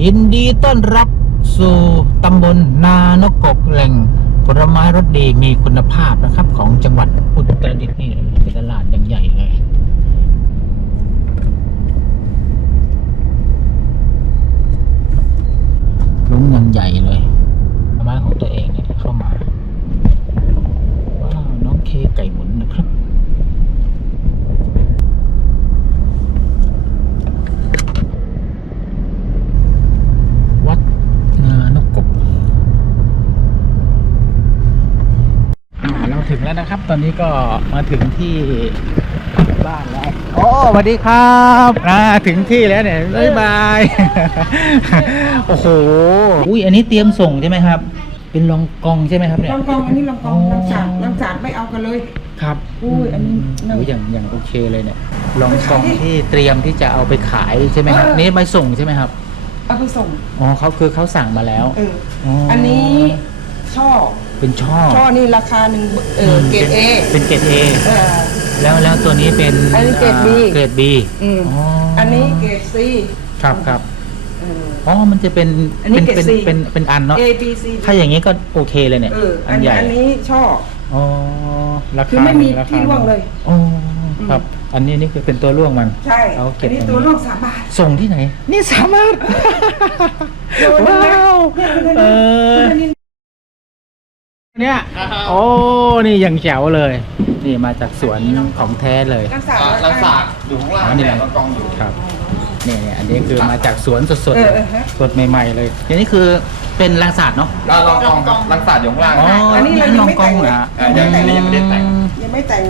ยินดีต้อนรับสู่ตำบลนานกกแหล่งผลไม้รสดีมีคุณภาพนะครับ ของจังหวัดอุตรดิตถ์นี่เป็นตลาดย่างใหญ่เลยลุงยังใหญ่เลยผลไม้ของตัวเองเนี่ยเข้ามา ว้าว น้องเคไก่หมุนนะครับ วัดนานกกบอ่าเราถึง แล้วนะครับ ตอนนี้ก็มาถึงที่บ้านแล้วโอ้สวัสดีครับอ่าถึงที่แล้วเนี่ยบ๊ายบาย โอ้โห อุ้ยอันนี้เตรียมส่งใช่ไหมครับ เป็นรองกองใช่ไหมครับเนี่ย ลองกองอันนี้ลองกองอ๋อลองสาดลองสาดไม่เอากันเลย ครับอุ้ยอันนี้นั่นอุ้ยอย่างอย่างโอเคเลยเนี่ยรองกองไปขายดิที่เตรียมที่จะเอาไปขายใช่ไหมครับเออนี่ไปส่งใช่ไหมครับ เอาไปส่ง อ๋อเขาคือเขาสั่งมาแล้ว เอออ๋ออัอันนี้ช่อ เป็นช่อช่อนี่ราคาหนึ่งเออเกรดเอเป็นเกรดเอเออ แล้วแล้วตัวนี้เป็นอันนี้เกรด B เกรดบีอืมอันนี้เกรดซีครับครับเออ อ๋อมันจะเป็นอันนี้เป็นเกรดเป็น C เป็นเป็นอันเนาะ A B C ถ้าอย่างนี้ก็โอเคเลยเนี่ยเอออัอันนใหญ่อันนี้ช่อ อ๋อราคาคือไม่มีราคาที่ร่วงเลยอ๋อครับ อันนี้นี่คือเป็นตัวร่วงมัน ใช่เอาเก็บอันนี้อันนี้ตัวร่วงสามบาท ส่งที่ไหน นี่สามารถเดี๋ยวนะว้าวเนี่ยคุณเอออันนี้ เนี่ยโอ้นี่ยังแจ๋วเลย นี่มาจากสวนของแท้เลย รักษาอ่าลังสากอยู่ข้างล่างอ๋อนี่เนี่ยแหละมันกองอยู่ครับนี่เนี่ยอันนี้คือมาจากสวนสดๆเอเลอยเออฮะสดใหม่ๆเลยอันนี้คือเป็นรังสาดเนาะอ่าลองกองครับลังสากอยู่ข้างล่าง อ๋ออันนี้เรานี่ยังลองไม่กล้แต่องงเหรอฮะเออยังแต่งยังไม่ได้แต่ง ยังไม่แต่ง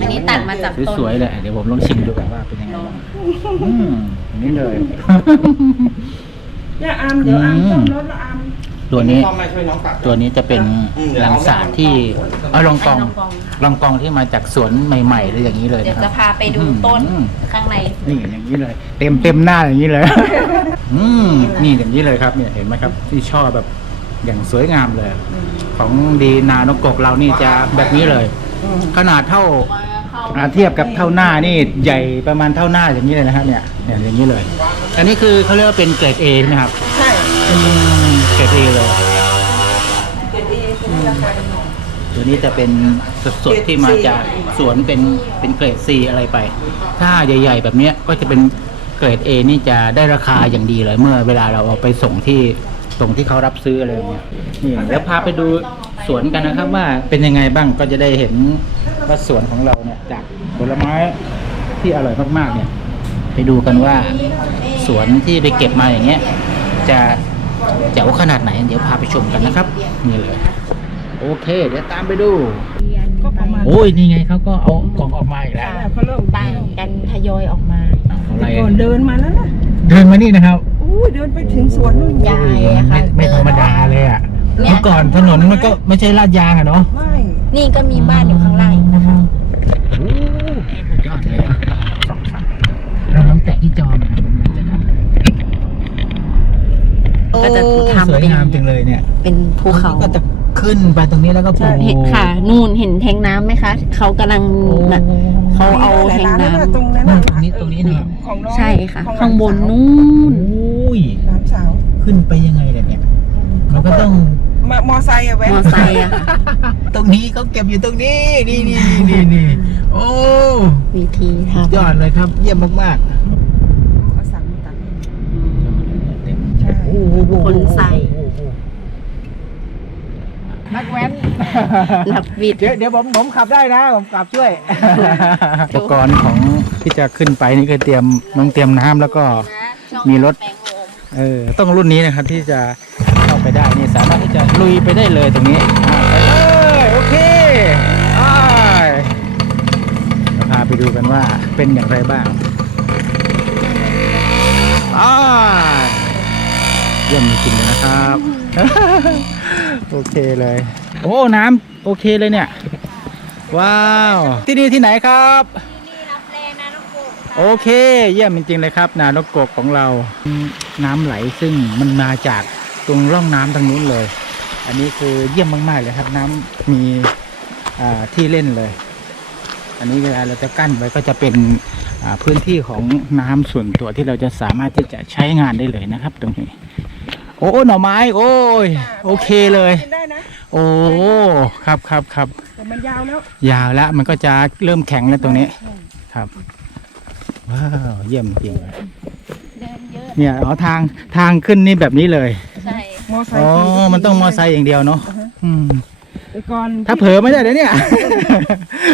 อันนี้ตัดมาจากต้นสวยๆเลยเดี๋ยวผมลองชิมดูก่อนว่าเป็นยังไงบ้างอืมอันนี้เลย เนี่ยอามเดี๋ยวอามอืมต้องลดละอาม ตัวนี้ต้องมาช่วยน้องตัด ตัวนี้จะเป็นอืมเดี๋ยวรังเอาสาดที่เออลองกองลองกองค่ะ ลองกองที่มาจากสวนใหม่ๆเลยอย่างนี้เลยเดี๋ยวนะคจะรับ พาไปดูต้นอืม ข้างใน นี่อย่างนี้เลย เต็มเต็มหน้าอย่างนี้เลย อืมนี่อย่างนี้เลยครับเนี่ยเห็นไหมครับ ที่ช่อแบบอย่างสวยงามเลย ของดีนานกกกเรานี่จะแบบนี้เลย ขนาดเท่า อ่าเทียบกับเท่าหน้านี่ใหญ่ประมาณเท่าหน้าอย่างนี้เลยนะครับเนี่ยเนี่ยอย่างนี้เลย อันนี้คือเขาเรียกว่าเป็นเกรดเอใช่ไหมครับ ใช่อืมเกรดเอเลย เกรดเอตัวนี้ราคาดีตัวนี้จะเป็นสดๆที่มาจากสวนเป็นเป็นเกรด C อะไรไป ถ้าใหญ่ ๆ แบบเนี้ยก็จะเป็นเกรด A นี่จะได้ราคาอย่างดีเลยเมื่อเวลาเราเอาไปส่งที่ส่งที่เขารับซื้ออะไรอย่างเงี้ยนี่เดี๋ยวพาไปดูสวนกันนะครับว่าเป็นยังไงบ้างก็จะได้เห็นว่าสวนของเราเนี่ยจากผลไม้ที่อร่อยมากๆเนี่ย ไปดูกันว่าสวนที่ไปเก็บมาอย่างเงี้ย จะ แจ๋วขนาดไหน เดี๋ยวพาไปชมกันนะครับนี่เลย โอเค เดี๋ยวตามไปดู ก็ประมาณโอ้ยนี่ไงเขาก็เอากล่องออกมาอีกแล้วเขาเริ่มต่างกันทยอยออกมาเอาอะไรก่อนเดินมาแล้วนะเดินมานี่นะครับอู้ยเดินไปถึงสวนนู่นใหญ่อะค่ะไม่ไม่ธรรมดาเลยอะเนี่ยเมื่อก่อนถนนมันก็ไม่ใช่ลาดยางอะเนาะไม่นี่ก็มีบ้านอยู่ข้างล่างอีกนะคะ โอ้สุดยอดเลยอะสองฝั่งเราลองแตะที่จอมนจะทำ ก็จะทำสวยเป็นงามจังเลยเนี่ยเป็นภูเขาก็จะขึ้นไปตรงนี้แล้วก็ปลูกเห็นค่ะ นู่นเห็นแทงน้ำไหมคะเขากำลังน่ะเขาเอาแทงน้ำตรงนั้นนู่น่ะนตรงนี้ตรงนี้นะครับของน้องใช่ค่ะของข้างบนหลนู่นโอ้ยานสาวขึ้นไปยังไงล่ะเนี่ยมันก็ต้องมามอไซค์อะแวะมอไซค์อะค่ะตรงนี้เขาเก็บอยู่ตรงนี้นี่นี่นี่นี่โอ้วิธีทำยอดเลยครับเยี่ยมมากเอาสั่งมาตัด ๆ ใช่ โอ้โห คนใส่ นักแว้นนับวิด เดี๋ยวเดี๋ยวผมผมขับได้นะ ผมขับช่วย อุปกรณ์ของที่จะขึ้นไปนี่คือเตรียมน้องเตรียมน้ำแล้วก็มีรถ เออ ต้องรุ่นนี้นะครับที่จะเข้าไปได้นี่สามารถที่จะลุยไปได้เลยตรงนี้อ่าไปเลยโอเคไปเดี๋ยวพาไปดูกันว่าเป็นอย่างไรบ้าง ไป เยี่ยมจริงๆเลยนะครับ โอเคเลย โอ้น้ำโอเคเลยเนี่ย ว้าว ที่นี่ที่ไหนครับโอเค เยี่ยมจริงๆเลยครับ นานกกกของเรา น้ำไหลซึ่งมันมาจากตรงร่องน้ำทางนู้นเลย อันนี้คือเยี่ยมมากๆเลยครับ น้ำมีอ่าที่เล่นเลย อันนี้เวลาเราจะกั้นไว้ก็จะเป็นอ่าพื้นที่ของน้ำส่วนตัวที่เราจะสามารถที่จะใช้งานได้เลยนะครับ ตรงนี้ โอ้หน่อไม้ โอ้ย โอเคเลย กินได้นะโอ้ครับครับครับแต่มันยาวแล้วยาวแล้วมันก็จะเริ่มแข็งแล้วตรงนี้ครับว้าวเยี่ยมจริงเลยเดินเยอะ เนี่ยเอาทางทางขึ้นนี่แบบนี้เลยใช่มอไซอ๋อค์ขี่มันต้องมอไซค์อย่างเดียวเนาะอืมแต่ก่อนถ้าเผลอไม่ได้เดี๋ยวเนี่ย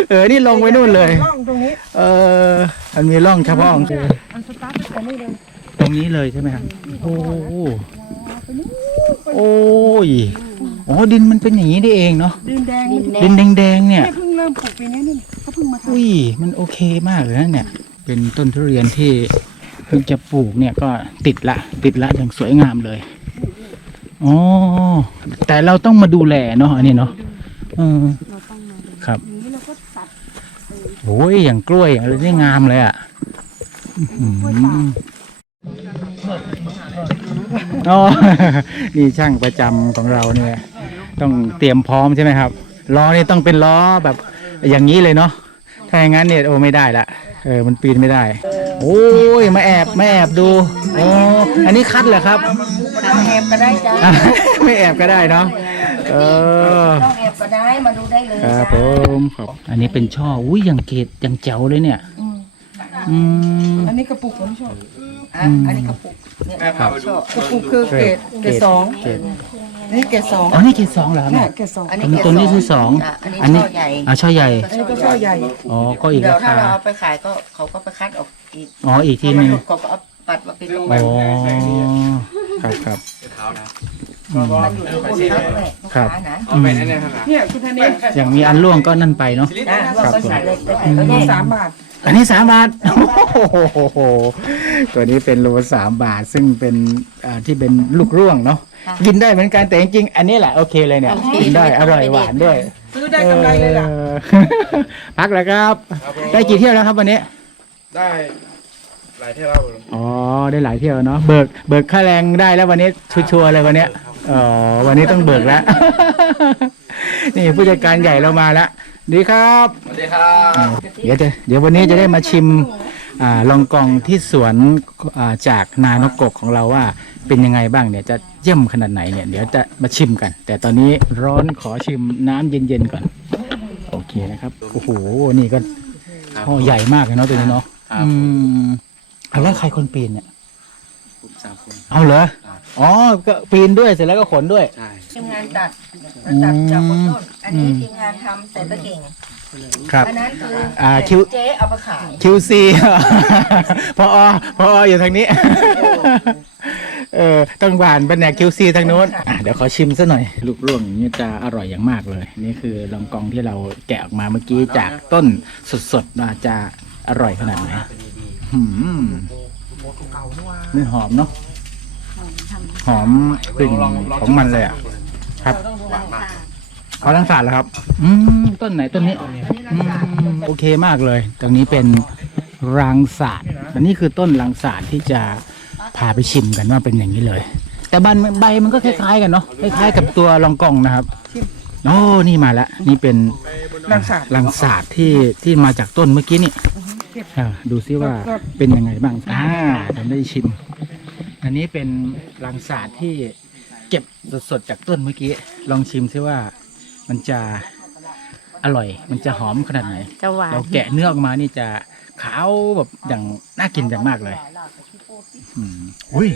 เออ นี่ลงไปนู่นเลย ร่องตรงนี้เออ มันมีร่องเฉพาะของอันสตาร์ทตั้งแต่นี่เลยตรงนี้เลยใช่ไหมครับ โอ้โอ้ยอ๋อดินมันเป็นอย่างนี้นี่เองเนาะดินแดงดินนี่แดดิงนแดงๆเนี่ยเพิ่งเริ่มปลูกปีนี้นี่ก็เพิ่งมาทำอุ้ย มันโอเคมากเลยนะเนี่ย เป็นต้นทุเรียนที่เพิ่งจะปลูกเนี่ยก็ติดละ ติดละอย่างสวยงามเลยอ๋อแต่เราต้องมาดูแลเนาะอันนี้เนาะเออเราต้องมาดูครับ อย่างนี้เราก็ตัดโอ้ยอย่างกล้วยอย่างอะไรนี่งามเลยอะอื้อหือ อ๋อ นี่ช่างประจำของเราเนี่ย ต้องเตรียมพร้อมใช่ไหมครับ ล้อนี่ต้องเป็นล้อแบบอย่างนี้เลยเนาะ ถ้าอย่างนั้นเนี่ยโอ้ไม่ได้ละ เออ มันปีนไม่ได้ โอ้ย มาแอบมาแอบดู โอ้ อันนี้คัดเหรอครับ ต้องแอบก็ได้จ้าอะไม่แอบก็ได้เนาะ เออ ต้องแอบก็ได้มาดูได้เลยครับจ้าผมครับอันนี้เป็นช่อ อุ้ยอย่างเกตอย่างแจ๋วเลยเนี่ย อืมอืมอันนี้กระปุกผมชอบอะอันนี้กระปุกเนี่ย แม่พาไปดูกระปุกคือเกรดเกรดสองเกรดนี่เกรดสองอ๋อนี่เกตสองเหรอครับเนี่เนี่ยยเกรดสองอันตรนี้งตรงนี้คือสองจ้ะอันนี้ช่อใหญ่อะช่อใหญ่ อันนี้ก็ช่อใหญ่อ๋อ ก็อีกเดี๋ยราวถ้าคาเราเอาไปขายก็เขาก็ไปคัดออกอีกอ๋อ อีกทีพอหมันึ่งหลุดเขาก็เอาปัดมาเป็นตรงอ๋นั้อนครับครับ เท้านะ มันอยู่ที่คนทักเลยลูกครับค้านะเอาไปนั่นเนี่ยขนาดเนี่ยคุณธเนศอย่างมีอันล่วงก็นั่นไปเนาะ นะว่าก็ใส่เลยไปขายก็โลได้สามบาทอันนี้สามบาท โอ้โห ตัวนี้เป็นโลสามบาท ซึ่งเป็นอ่าที่เป็นลูกร่วงเนาะ กินได้เหมือนกันแต่จริงๆอันนี้แหละโอเคเลยเนี่ย กินได้อร่อยหวานด้วยซื้อได้กำไรเลยล่ะออ พักแล้วครับได้กี่เที่ยวแล้วครับวันนี้ ได้หลายเท่าแล้วอ๋อ ได้หลายเที่ยวเนาะ เบิก เบิกค่าแรงได้แล้ววันนี้ชัวร์ๆเลยวันเนี้ย อ๋อวันนี้ต้องเบิกแล้ว นี่ผู้จัดการใหญ่เรามาแล้วดีครับสวัสดีครับเดี๋ยวจะเดี๋ยววันนี้จะได้มาชิมอ่าลองกองที่สวนอ่าจากนานกกกของเราว่าเป็นยังไงบ้างเนี่ยจะเยี่ยมขนาดไหนเนี่ยเดี๋ยวจะมาชิมกัน แต่ตอนนี้ร้อนขอชิมน้ำเย็นๆก่อน โอเคนะครับโอ้โหนี่ก็ช่อใหญ่มากเลยเนาะตัวนี้เนาะครับอืมเอาแล้วใครคนปีนเนี่ย ผมสามคน เอาเหรอ ครับ อ๋อ ก็ปีนด้วยเสร็จแล้วก็ขนด้วย ใช่ทีมงานตัดตัดจากบนต้น อันนี้ทีมงานทำแต่ตะเก่งครับ อันนั้นคืออ่าคิว เจ๊เอาไปขาย QC พอพออยู่ทางนี้ เออต้องหวานเป็นแนก QC ทางโน้นอะเดี๋ยวขอชิมซะหน่อย ลูกร่วงอย่างนี้จะอร่อยอย่างมากเลย นี่คือลองกองที่เราแกะออกมาเมื่อกี้จากต้นสดๆมาจะอร่อยขนาดไหนหืม นี่หอมเนาะหอมกลิ่นของมันเลยอะ ครับขอลังสาดแล้วครับ อืมต้นไหนต้นนี้อืมโอเคมากเลยตรงนี้เป็นรังสาดอันนี้คือต้นรังสาดที่จะพาไปชิมกันว่าเป็นอย่างนี้เลย แต่ใบมันใบมันก็คล้ายๆกันเนาะคล้ายๆกับตัวลองกองนะครับโอ้นี่มาแล้วนี่เป็นรังสาดรังสาดที่ที่มาจากต้นเมื่อกี้นี่ อ่าดูซิว่าเป็นยังไงบ้างอ่าผมได้ชิม อันนี้เป็นรังสาดที่เก็บสดๆจากต้นเมื่อกี้ ลองชิมซิว่ามันจะอร่อย มันจะหอมขนาดไหน จะหวานเราแกะเนื้อออกมานี่จะขาวแบบอย่างน่ากินอย่างมากเลย อืมอุ้ย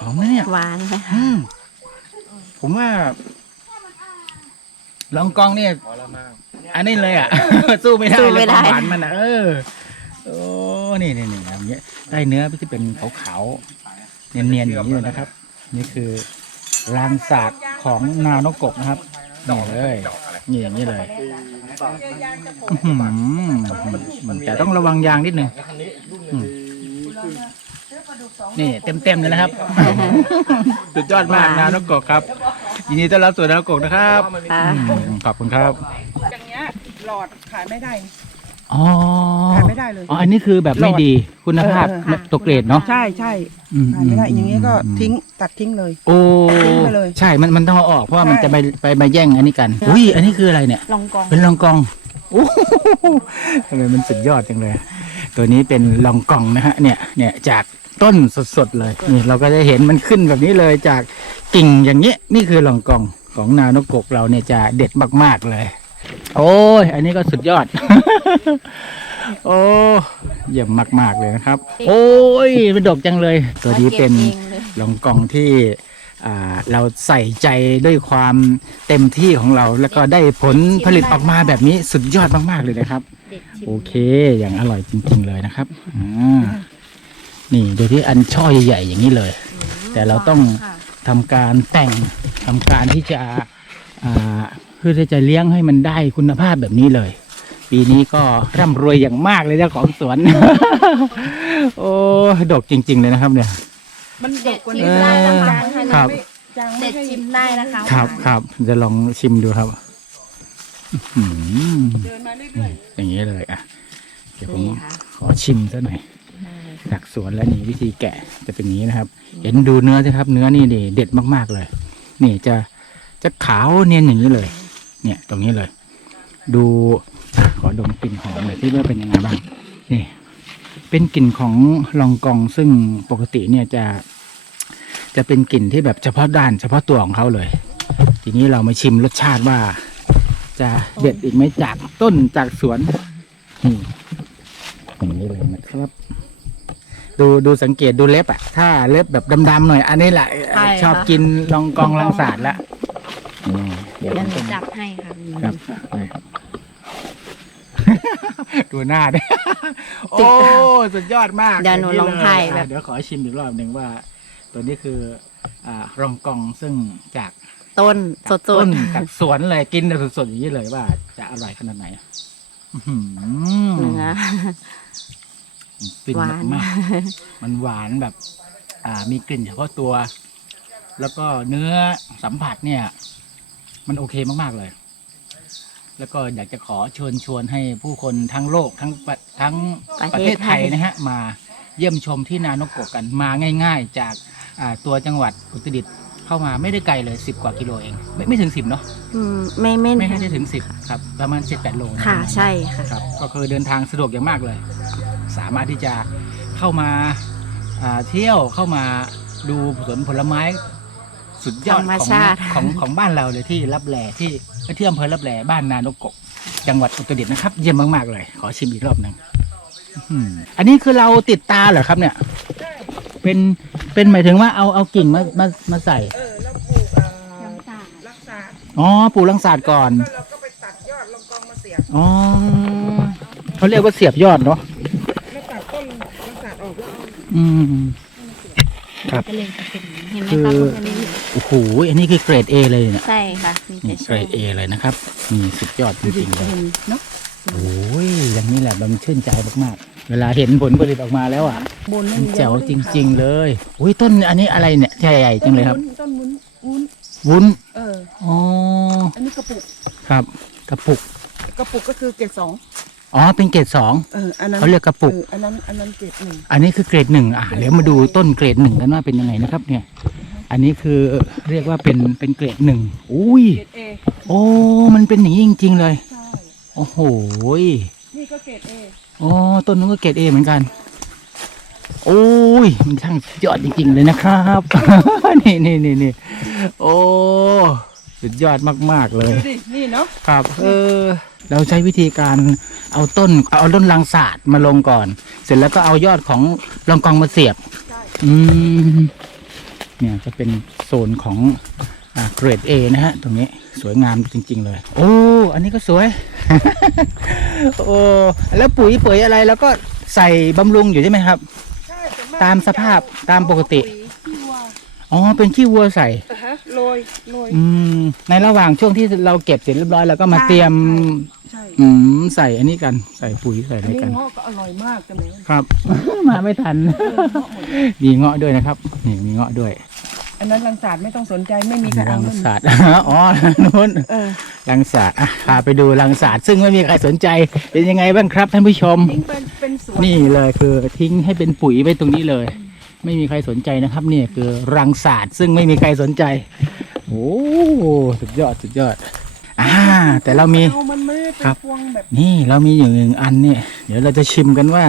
หอมนะเนี่ยหวานไหมอืมผมว่า ลองกองเนี่ยพอแล้วมากอันนี้เลยอะ สู้ไม่ได้สู้เลไม่ยคได้วามหวานมันอะเออ โอ้นี่นี่นี่อย่างเงี้ยได้เนื้อที่เป็นขาวๆเนียนๆอย่างนี้เลยนะครับ นี่คือรางศาสตร์ของนานกกกนะครับนี่เลยนี่อย่างนี้เลยอื้อหือแต่ต้องระวังยางนิดนึงอืมนี่เต็มๆเลยนะครับ สุดยอดมากนานกกกครับยินดีต้อนรับสู่นานกกกนะครับค่ะ อืมขอบคุณครับ อย่างเงี้ยหลอดขายไม่ได้ อ๋อขายไม่ได้เลย อ๋ออันนี้คือแบบไม่ดีคุณภาพเออเออ ตกเกรดเนาะใช่ใช่อืมขายไม่ได้อย่างเงี้ยก็ทิ้งตัดทิ้งเลย โอ้ทิ้งไปเลยใช่ มันมันต้องเอาออกเพราะว่ามันใช่ จะไปไปมาแย่งอันนี้กันอุ้ยอันนี้คืออะไรเนี่ย ลองกอง เป็นรองกองโอ้โหทำไมมันสุดยอดจังเลย ตัวนี้เป็นลองกองนะฮะ เนี่ย เนี่ยจากต้นสดๆเลย นี่เราก็จะเห็นมันขึ้นแบบนี้เลยจากกิ่งอย่างนี้นี่คือลองกองของนานกกกเราเนี่ยจะเด็ดมากๆเลย โอ้ย อันนี้ก็สุดยอด โอ้เยี่ยมมาก ๆ เลยนะครับ โอ้ยเป็นดกจังเลย ตัวนี้เป็นมาก็บองเลยลองกองที่อ่าเราใส่ใจด้วยความเต็มที่ของเรา แล้วก็ได้ผลผลิตออกมาแบบนี้สุดยอดมากๆเลยนะครับเด็ดชิมโอเค อย่างอร่อยจริง ๆ เลยนะครับอ่านี่ดูที่อันช่อใหญ่ๆอย่างนี้เลย แต่เราต้องค่ะทำการแต่งทำการที่จะ อ่าเพื่อที่จะเลี้ยงให้มันได้คุณภาพแบบนี้เลย ปีนี้ก็ร่ำรวยอย่างมากเลยเจ้าของสวน โอ้ดกจริง ๆ เลยนะครับ เนี่ย มันดกกว่าเด็นี้ดชิมได้นะคะครับจางไม่เด็ดให้ชิมได้นะคะครับครับจะลองชิมดูครับอื้อหือเดินมาเรื่อยอย่างนี้เลยอะเดี๋ยวผมนี่ค่ะขอชิมซะหน่อยได้จากสวนแล้วนี่วิธีแกะจะเป็นอย่างนี้นะครับ เห็นดูเนื้อสิครับ เนื้อนี่นี่เด็ดมากๆเลย นี่จะจะขาวเนียนอย่างนี้เลย เนี่ยตรงนี้เลย ดูอะขอดมกลิ่นหอมหน่อยที่ว่าเป็นยังไงบ้างนี่เป็นกลิ่นของลองกองซึ่งปกติเนี่ยจะจะเป็นกลิ่นที่แบบเฉพาะด้านเฉพาะตัวของเขาเลย ทีนี้เรามาชิมรสชาติว่า จะเด็ดอีกไหมจากต้นจากสวนนี่อย่างนี้เลยนะครับ ดูดูสังเกตดูเล็บอะถ้าเล็บแบบดำๆหน่อย อันนี้แหละใช่ชอบค่ะกินลองกองลังสาดละนี่ เดี๋ยวเดี๋ยวผมหนูจะจับให้ค่ะครับนี่ดูหน้าดิโอ้สุดยอดมากเดี๋ยวหนูลองถ่ายแบบอะเดี๋ยวขอชิมอีกรอบหนึ่งว่า ตัวนี้คือ อ่ารองกองซึ่งจากต้นสจากดต้นจากสวนเลยกินแบบสดๆอย่างนี้เลยว่า จะอร่อยขนาดไหนอื้อหือๆเนื้อ ฟินหวานมากๆมันหวานแบบ อ่า มีกลิ่นเฉพาะตัว แล้วก็เนื้อสัมผัสเนี่ย มันโอเคมากๆเลย แล้วก็อยากจะขอเชิญชวนให้ผู้คนทั้งโลกทั้งประทั้งประเทศไทยนะฮะมาเยี่ยมชมที่นานกกกกันมาง่าย ๆ จากอ่าตัวจังหวัดอุตรดิตถ์เข้ามาไม่ได้ไกลเลยสิบกว่ากิโลเองไม่ไม่ถึงสิบเนาะอืมไม่ไม่ไม่ได้ถึงสิบครับประมาณเจ็ดแปดโลนะค่ะประมาณใช่ค่ะ ครับก็คือเดินทางสะดวกอย่างมากเลย สามารถที่จะเข้ามาอ่าเที่ยวเข้ามาดูสวนผลไม้ สุดยอดธรรมของชาติ ของของบ้านเราเลยที่รับแลที่ที่อำเภอรับแลบ้านนานกกกจังหวัดอุตรดิตถ์นะครับ เยี่ยมมากๆเลย ขอชิมอีกรอบหนึ่งอื้อหืออันนี้คือเราติดตาเหรอครับเนี่ย เป็นเป็นหมายถึงว่าเอาเอากิ่งมามามาใส่ๆเออแล้วปลูกเอ่อรักษาอ๋อปลูกลังสาดก่อน แล้วเราก็ไปตัดยอดลงกองมาเสียบอ๋อเขาเรียกว่าเสียบยอดเนาะ แล้วตัดต้นรักษาออกแล้วเอา อืม ครับ ก็เลยจะเป็นเห็นไหมคืคะอคุณอันนี้ โอ้โหอันนี้คือเกรด A เลยเนี่ยใช่ค่ะมีนี่แต่เกรด A เลยนะครับนี่สุดยอดจริงๆเลย เนาะโอ้ยอย่างนี้แหละมันชื่นใจมากๆ เวลาเห็นผลผลิตออกมาแล้วอะบนมันแจ๋วจริง ๆ เลยอุ้ยต้นอันนี้อะไรเนี่ยใหญ่ๆจังเลยครับ ต้นวุ้นวุ้นวุ้นเออ อ๋ออันนี้กระปุก ครับกระปุกกระปุกก็คือเกรดสองอ๋อเป็นเกรดสอง เออ อันนั้นเขาเรียกกระปุก เอออันนั้น อันนั้นเกรดหนึ่งอันนี้คือเกรดหนึ่งอะเดี๋ยวมาดูต้นเกรดหนึ่งกันว่าเป็นยังไงนะครับ เนี่ย อันนี้คือเรียกว่าเป็นเป็นเกรดหนึ่งอุ้ย เกรดเอโอ้ มันเป็นอย่างนี้จริง ๆ เลย ใช่ โอ้โหนี่ก็เกรดเออ๋อต้นนู้นก็เกรดเอเหมือนกัน โอ้ย มันช่างสุดยอดจริง ๆ เลยนะครับ นี่นี่นี่นี่โอ้สุดยอดมาก ๆ เลย ดูดิ นี่เนาะ ครับเออเราใช้วิธีการเอาต้นเอาต้นลังศาสตร์มาลงก่อน เสร็จแล้วก็เอายอดของลองกองมาเสียบ ใช่ อืม เนี่ยจะเป็นโซนของอ่าเกรด A นะฮะ ตรงนี้สวยงามจริง ๆ เลย โอ้ อันนี้ก็สวย โอ้ แล้วปุ๋ยเผยอะไรแล้วก็ใส่บำรุงอยู่ใช่ไหมครับใช่ส่วนกตามสภาพตามปกติปุ๋ยขี้วัว อ๋อเป็นขี้วัวใส่อะฮะโรยโรย อืมในระหว่างช่วงที่เราเก็บเสร็จเรียบร้อยแล้วก็มาใช่เตรียม ใช่ อืมใส่อันนี้กันใส่ปุ๋ยใส่อะอัไรนนี้กัน เงาะก็อร่อยมากจังเลยครับ มาไม่ทัน มีเงาะด้วยนะครับ นี่มีเงาะด้วยอันนั้นรังสาดไม่ต้องสนใจไม่มีใครรัเอางไม่มีศาสตร์ อ๋อนู้นเออรังศาสตร์อะพาไปดูรังศาสตร์ซึ่งไม่มีใครสนใจ เป็นยังไงบ้างครับท่านผู้ชม ทิ้งเป็นเป็นสวนนี่เลยคือทิ้งให้เป็นปุ๋ยไว้ตรงนี้เลย ไม่มีใครสนใจนะครับนี่คือรังศาสตร์ซึ่งไม่มีใครสนใจ โอ้สุดยอดสุดยอดอ่าแต่เรามีเอามันไม่ได้เป็นครับพวงแบบนี่เรามีอยู่หนึ่งอันเนี่ย เดี๋ยวเราจะชิมกันว่า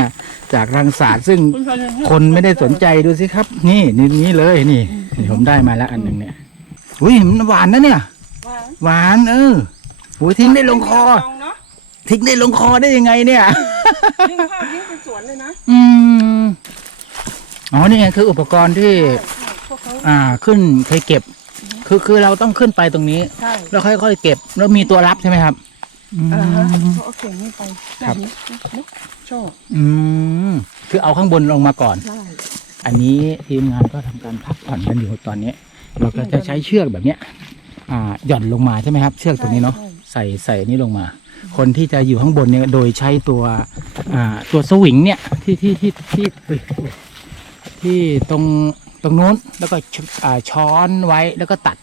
จากรังสาดซึ่งคุณพันธุ์คนไม่ได้สนใจดูสิครับ นี่นี่นี่เลยนี่นี่ผมได้มาแล้วอันหนึ่งเนี่ยอุ้ยมันหวานนะเนี่ยว่าหวานเออโอ้ยทิ้งได้ลงคอลงเนาะทิ้งได้ลงคอได้ยังไงเนี่ยยิ่งข้าวยิ่งเป็นสวนเลยนะ อืม อ๋อนี่ไงคืออุปกรณ์ที่ใช่พวกเขาอ่าขึ้นเคยเก็บ คือคือเราต้องขึ้นไปตรงนี้ ใช่แล้วค่อยๆเก็บ แล้วมีตัวรับใช่ไหมครับ อืม อ่าฮะเขาเอาเก่งนี่ไปครับนี่นี่ชอบอืมคือเอาข้างบนลงมาก่อนใช่อันนี้ทีมงานก็ทำการพักผ่อนกันอยู่ตอนนี้ เราก็จะใช้เชือกแบบเนี้ย อ่าหย่อนลงมาใช่ไหมครับ เชือกตรงนี้เนาะใส่ใส่นี่ลงมา คนที่จะอยู่ข้างบนเนี่ย โดยใช้ตัว อ่า ตัวสวิงเนี่ย ที่ที่ที่ที่ ที่ตรงตรงนู้นแล้วก็ชอ่าช้อนไว้แล้วก็ตัด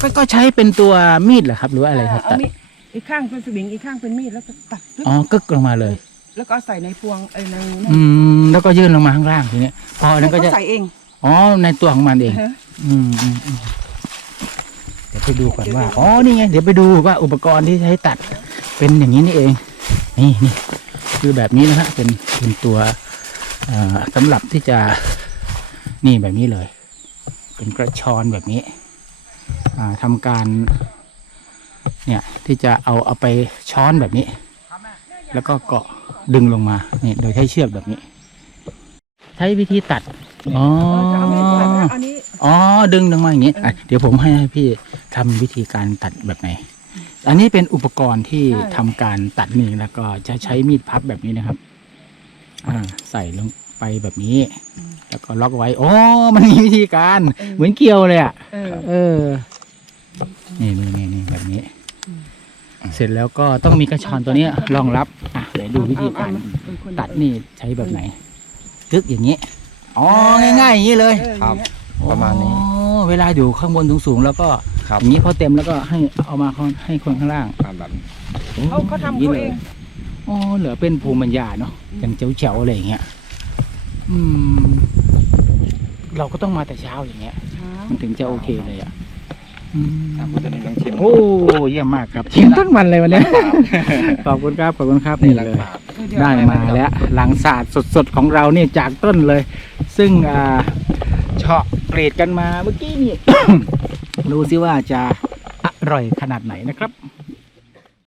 ก็ก็ใช้เป็นตัวมีดเหรอครับ หรือว่าอะไรครับเอาตัดมีดอีกข้างเป็นสวิงอีกข้างเป็นมีดแล้วก็ตัดปึ๊บอ๋อกึกลงมาเลย แล้วก็เอาใส่ในพวงเอ้ยในนั่นอืมแล้วก็ยื่นลงมาข้างล่างทีนี้พออันนั้นก็จะเขาใส่เองอ๋อในตัวของมันเองฮะอืมอืมอืมเดี๋ยวไปดูก่อนว่าอ๋อนี่ไงเดี๋ยวไปดูว่าอุปกรณ์ที่ใช้ตัดเป็นอย่างนี้นี่เอง นี่นี่คือแบบนี้นะฮะเป็นเป็นตัวเอ่อสำหรับที่จะ นี่แบบนี้เลย เป็นกระชอนแบบนี้อ่าทำการ เนี่ยที่จะเอาเอาไปช้อนแบบนี้ แล้วก็เกาะดึงลงมานี่โดยใช้เชือกแบบนี้ ใช้วิธีตัดอ๋อจะเอามีดตัดนะอันนี้อ๋อดึงลงมาอย่างนี้เอออะเดี๋ยวผมให้พี่ทำวิธีการตัดแบบไหนอันนี้เป็นอุปกรณ์ที่ใช่ทำการตัดนี่แล้วก็จะใช้มีดพับแบบนี้นะครับ อ่า ใส่ลง ไปแบบนี้ แล้วก็ล็อกไว้อ๋อมันมีวิธีการ เหมือนเกลียวเลยอะเออเออนี่นี่นี่นี่แบบนี้ เสร็จแล้วก็ต้องมีกระชอนตัวเนี้ยรองรับอะเดี๋ยวดูวิธีการเอเอเอตัดนี่ใช้แบบไหนกึกอย่างนี้อ๋อง่ายๆอย่างนี้เลยเออครับอย่างเงี้ยประมาณนี้อ๋อเวลาอยู่ข้างบนสูงๆแล้วก็ครับอย่างนี้พอเต็มแล้วก็ให้เอามาให้คนข้างล่างตามแบบเขาเขาทำเขาเองอ๋อเหลือเป็นภูมิปัญญาเนาะอย่างเจ๋วๆอะไรอย่างเงี้ย อืม เราก็ต้องมาแต่เช้าอย่างเงี้ยช้ามันถึงจะโอเคเลยอะอืมตามพุทธนิยมชิมโอ้เยี่ยมมากครับชิมทั้งวันเลยวันเนี้ยขอบคุณครับขอบคุณครับนี่เลยเออเยวได้มาแล้วหลังศาสตร์สดๆของเราเนี่ยจากต้นเลย ซึ่งอ่าเฉาะเกรดกันมาเมื่อกี้นี่ ดูซิว่าจะอร่อยขนาดไหนนะครับ